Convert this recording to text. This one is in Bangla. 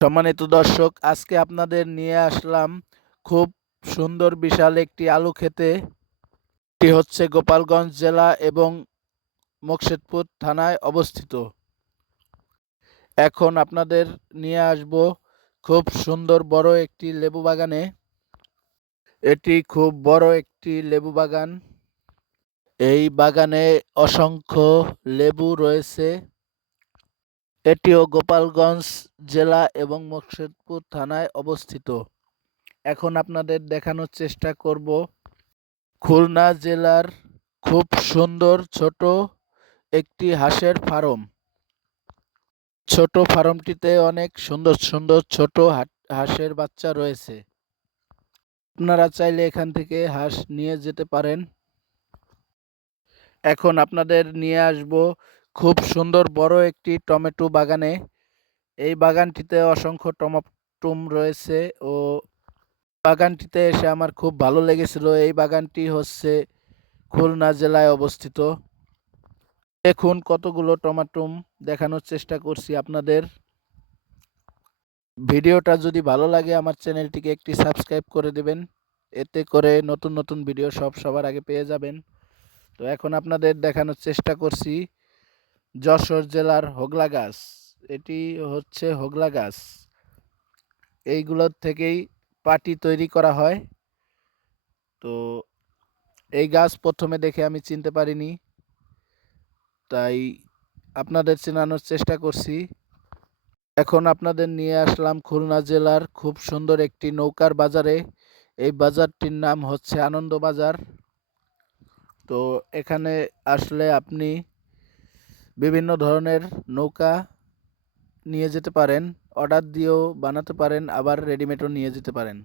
সম্মানিত দর্শক, আজকে আপনাদের নিয়ে আসলাম খুব সুন্দর বিশাল একটি আলু খেতে। এটি হচ্ছে গোপালগঞ্জ জেলা এবং মোকশেদপুর থানায় অবস্থিত। এখন আপনাদের নিয়ে আসব খুব সুন্দর বড় একটি লেবু বাগানে। এটি খুব বড় একটি লেবু বাগান। এই বাগানে অসংখ্য লেবু রয়েছে। এটিও গোপালগঞ্জ জেলা এবং মোকশেদপুর থানায় অবস্থিত। এখন আপনাদের দেখানোর চেষ্টা করব খুলনা জেলার খুব সুন্দর ছোট একটি হাঁসের ফার্ম। ছোট ফার্মটিতে অনেক সুন্দর সুন্দর ছোট হাঁসের বাচ্চা রয়েছে। আপনারা চাইলে এখান থেকে হাঁস নিয়ে যেতে পারেন। এখন আপনাদের নিয়ে আসব খুব সুন্দর বড় একটি টমেটো বাগানে। এই বাগানটিতে অসংখ্য টমাটম রয়েছে ও বাগানটিতে এসে আমার খুব ভালো লেগেছিল। এই বাগানটি হচ্ছে খুলনা জেলায় অবস্থিত। দেখুন কতগুলো টমাটম দেখানোর চেষ্টা করছি আপনাদের। ভিডিওটা যদি ভালো লাগে আমার চ্যানেলটিকে একটি সাবস্ক্রাইব করে দেবেন, এতে করে নতুন নতুন ভিডিও সবার আগে পেয়ে যাবেন। তো এখন আপনাদের দেখানোর চেষ্টা করছি যশোর জেলার হোগলা গাছ। এটি হচ্ছে হোগলা গাছ। এইগুলোর থেকেই পাটি তৈরি করা হয়। তো এই গাছ প্রথমে দেখে আমি চিনতে পারিনি, তাই আপনাদের চেনানোর চেষ্টা করছি। এখন আপনাদের নিয়ে আসলাম খুলনা জেলার খুব সুন্দর একটি নৌকার বাজারে। এই বাজারটির নাম হচ্ছে আনন্দ বাজার। তো এখানে আসলে আপনি বিভিন্ন ধরনের নৌকা নিয়ে যেতে পারেন, অর্ডার দিয়েও বানাতে পারেন, আবার রেডিমেডও নিয়ে যেতে পারেন।